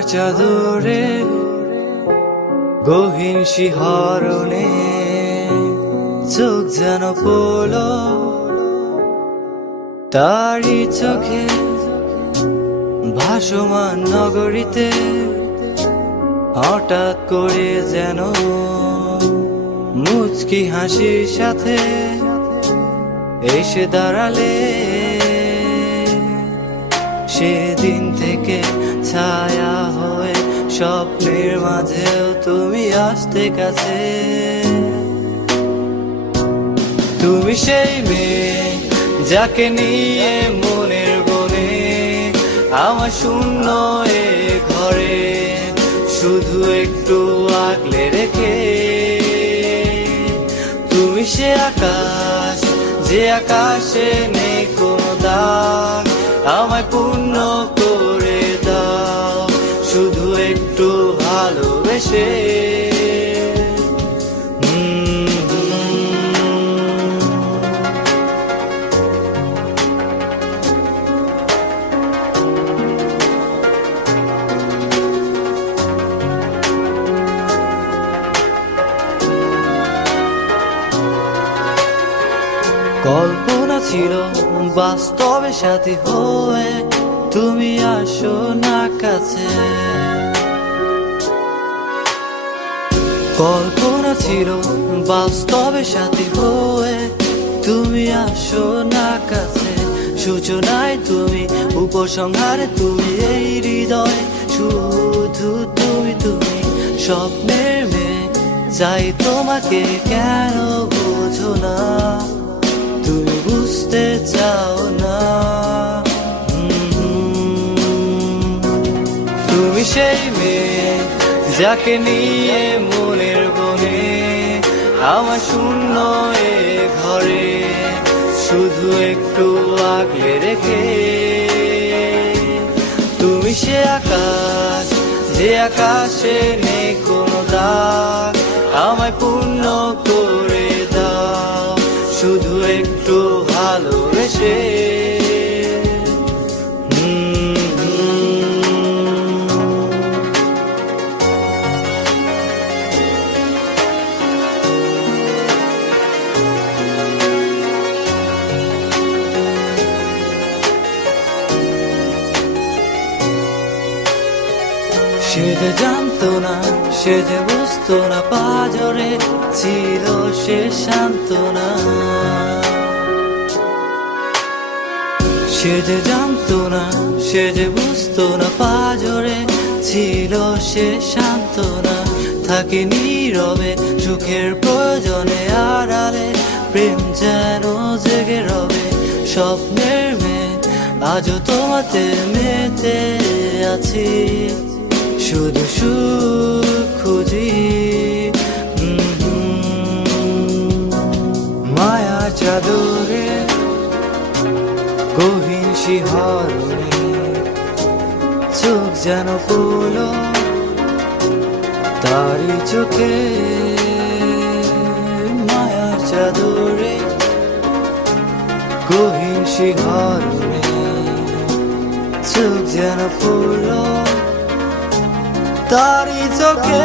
মায়ার চাদরে গহীন শিহরণে চোখ যেন পড়লো তারি চোখে ভাসমান নগরীতে হঠাৎ করে যেন মুচকি হাসির সাথে এসে দাঁড়ালে সেদিন থেকে ছায়া হয়ে স্বপ্নের মাঝেও তুমি আসতে কাছে। তুমি সেই মেয়ে যাকে নিয়ে মনের বনে আমার শূন্য এ ঘরে শুধু একটু আগলে রেখে। তুমি সে আকাশ যে আকাশে নেই কোনো দাগ, আমায় পূর্ণ করে দাও শুধু একটু ভালোবেসে। কল্পনা ছিল বাস্তবে সাথী হয়ে তুমি আসো না কাছে। কল্পনা ছিল বাস্তবে সাথী হয়ে তুমি আসো না কাছে। সূচনায় তুমি, উপসংহারে তুমি, এই হৃদয় শুধু তুমি। তুমি স্বপ্নের মেয়ে, চাই তোমাকে কেন বোঝো না, তুমি বুঝতে চাও না। তুমি সেই মেয়ে যাকে নিয়ে মনের বনে আমার শূন্য এ ঘরে শুধু একটু আগলে রেখে। তুমি সে আকাশ যে আকাশে নেই কোনো দাগ, আমায় পূর্ণ করে দাও শুধু একটু ভালোবেসে। সে যে জানতো না, সে যে বুঝতো না, পাজরে ছিল সে সান্ত্বনা। সে যে জানতো না, সে যে বুঝতো না, পাজরে ছিল সে সান্ত্বনা। থাকে নীরবে সুখের প্রয়োজনে আড়ালে, প্রেম যেন জেগে রবে। স্বপ্নের মেয়ে আজও তোমাতে মেতে আছি, শুধু সুখ খুঁজি। মায়া চাদরে গহীন শিহরণে চোখ যেন পড়লো তারি চোখে। মায়া চাদরে গহীন শিহরণে চোখ যেন পড়লো তারি চোখে।